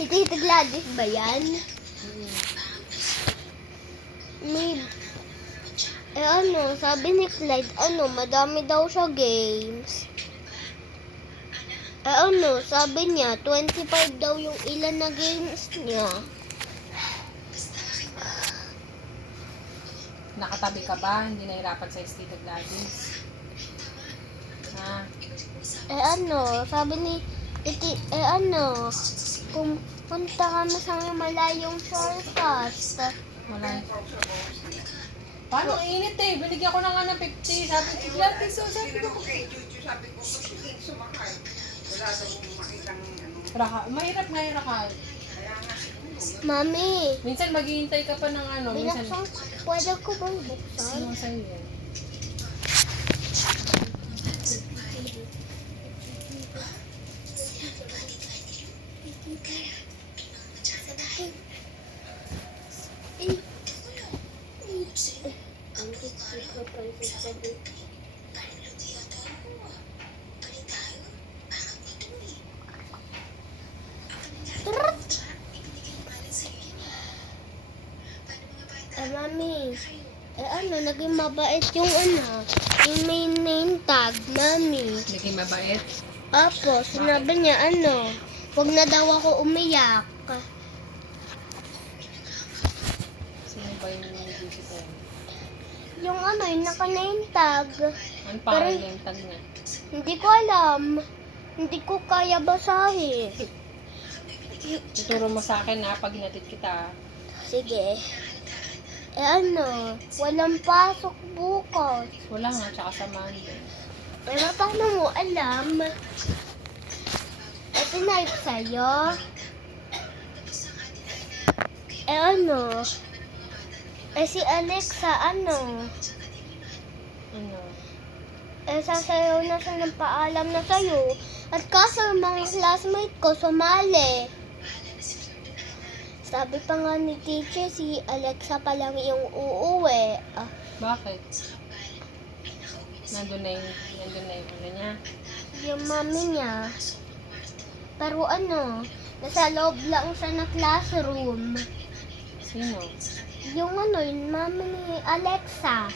Si Tita Gladys ba yan? May... sabi ni Clyde, madami daw siya games. Sabi niya, 25 daw yung ilan na games niya. Nakatabi ka ba? Hindi nahirapan sa Tita Gladys? Ha? Sabi ni kung punta kami sa malayong shortcut. Wala. Paano init eh? Binigyan ko na nga ng 50. Sabi ni Gladys, so sabi ko. Mahirap nga yung rakal. Mami, Minsan maghihintay ka pa ng minsan. pwede ko bang buksan? Sino sa'yo yan? Mami, naging mabait yung yung may name tag, Mami. Naging mabait. Apo, sinabi niya, wag na daw ako umiyak. Sino ba yung visitor? Yung yung naka-name tag. Ano pa yung tag niya? Hindi ko alam. Hindi ko kaya basahin. Tuturo mo sa akin na pag hinatid kita. Sige. Walang pasok bukas. Wala nga, tsaka sa Monday. Pero paano mo alam? Ito na ito sa'yo. Si Alexa, Ano? sasayaw na siya ng paalam na sa'yo. At kaso yung mga classmate ko sumali. Sabi pa nga ni teacher, si Alexa pa lang yung uuwi. Bakit? Nandun na yung niya. Yung mami niya. Pero nasa loob lang siya na classroom. Sino? Yung mami ni Alexa.